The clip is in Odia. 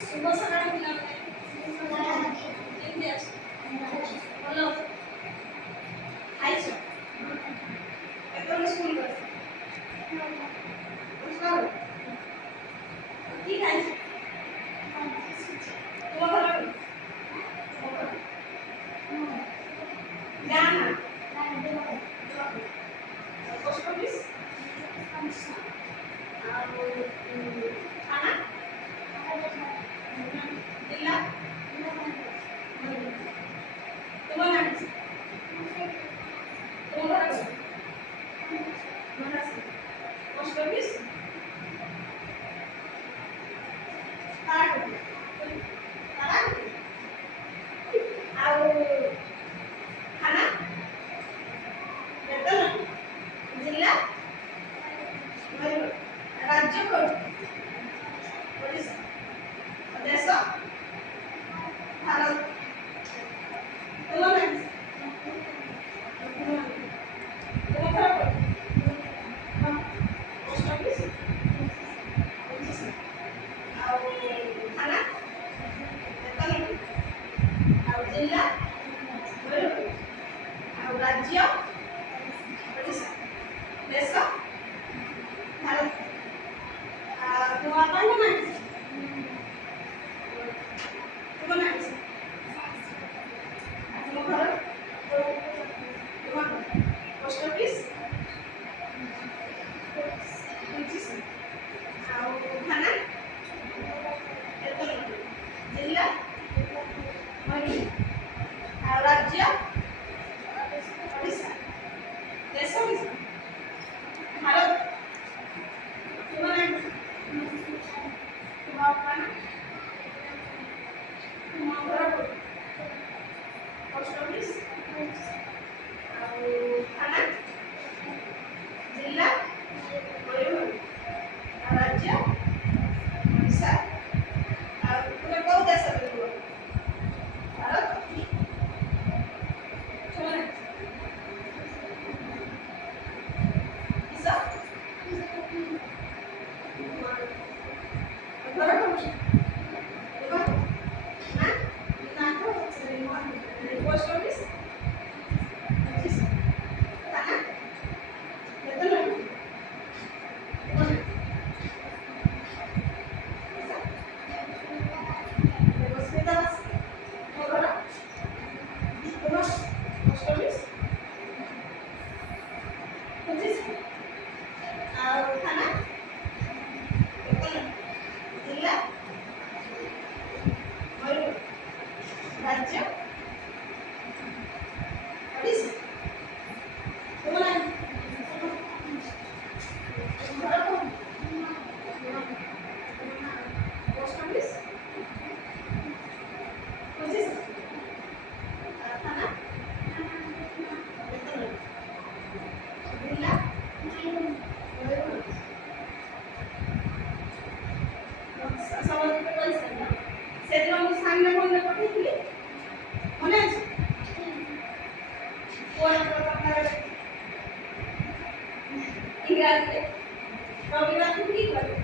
ଶୁଭ ସକାଳ ପିଲାମାନେ କେମିତି ଅଛ? ଭଲ ଅଛ? ଖାଇଛ? କେତେବେଳେ ସ୍କୁଲ ଗଲ? କି ଖାଇଛ? ତୁମ ଘର ଗାଁ ନା ପୋଷ୍ଟ ଅଫିସ୍ ଆଉ ଖାନା ଜିଲ୍ଲା ତୁମ ନାଁ ତୁମ ଘର ପୋଷ୍ଟ ଅଫିସ୍ ଆଉ ଖାନା ବେତନ ଜିଲ୍ଲା ରାଜ୍ୟ କୋଉଠି? ଓଡ଼ିଶା ଦେଶ ଭାରତ ତୁମ ନାଁ ତୁମ ଘର କୋଉଠି? ପୋଷ୍ଟ ଅଫିସ୍ ଆଉ ଖାନା ବେତନ ଆଉ ଜିଲ୍ଲା ଆଉ ରାଜ୍ୟ ଓଡ଼ିଶା ଦେଶ ଭାରତ ତୁମ ବାପାଙ୍କ ନାଁ ତୁମ ନାଁ ତୁମ ଘର ତୁମ ପୋଷ୍ଟ ଅଫିସ୍ ଆଉ ଖାନା ବେତନ ଜିଲ୍ଲା ଆଉ ରାଜ୍ୟ ଓଡ଼ିଶା ଦେଶ ଭାରତ ତୁମ ନାଁ ତୁମ ବାପା ନା ତୁମ ଘର ପୋଷ୍ଟ ଅଫିସ୍ ଆଉ ଖାନା ଜିଲ୍ଲା ରାଜ୍ୟ ଓଡ଼ିଶା ଆଉ ତୁମେ କେଉଁ ଦେଶରେ ରୁହ? ଭାରତ ତୁମ ନାଁ ଘର କୋଉଠି? ପୋଷ୍ଟ ଅଫିସ୍ ଖାନା ବେତନ ଦେବସ୍ମିତା ଦାସ ମୋ ଘର ତୁମ ପୋଷ୍ଟ ଅଫିସ୍ ଆଉ ଖାନା ବେତନ ଜିଲ୍ଲା ରାଜ୍ୟ ଓଡ଼ିଶା ତୁମ ନାଁ ଘର କୋଉଠି? ପୋଷ୍ଟ ଅଫିସ୍ ଖାନା ବେତନ ଜିଲ୍ଲା ସେଦିନ ମୁଁ ସାଙ୍ଗରେ ମନେ ପଠେଇଥିଲି ମନେ ଅଛି? ଇଂରାଜୀରେ ରବିବାର କି କରେ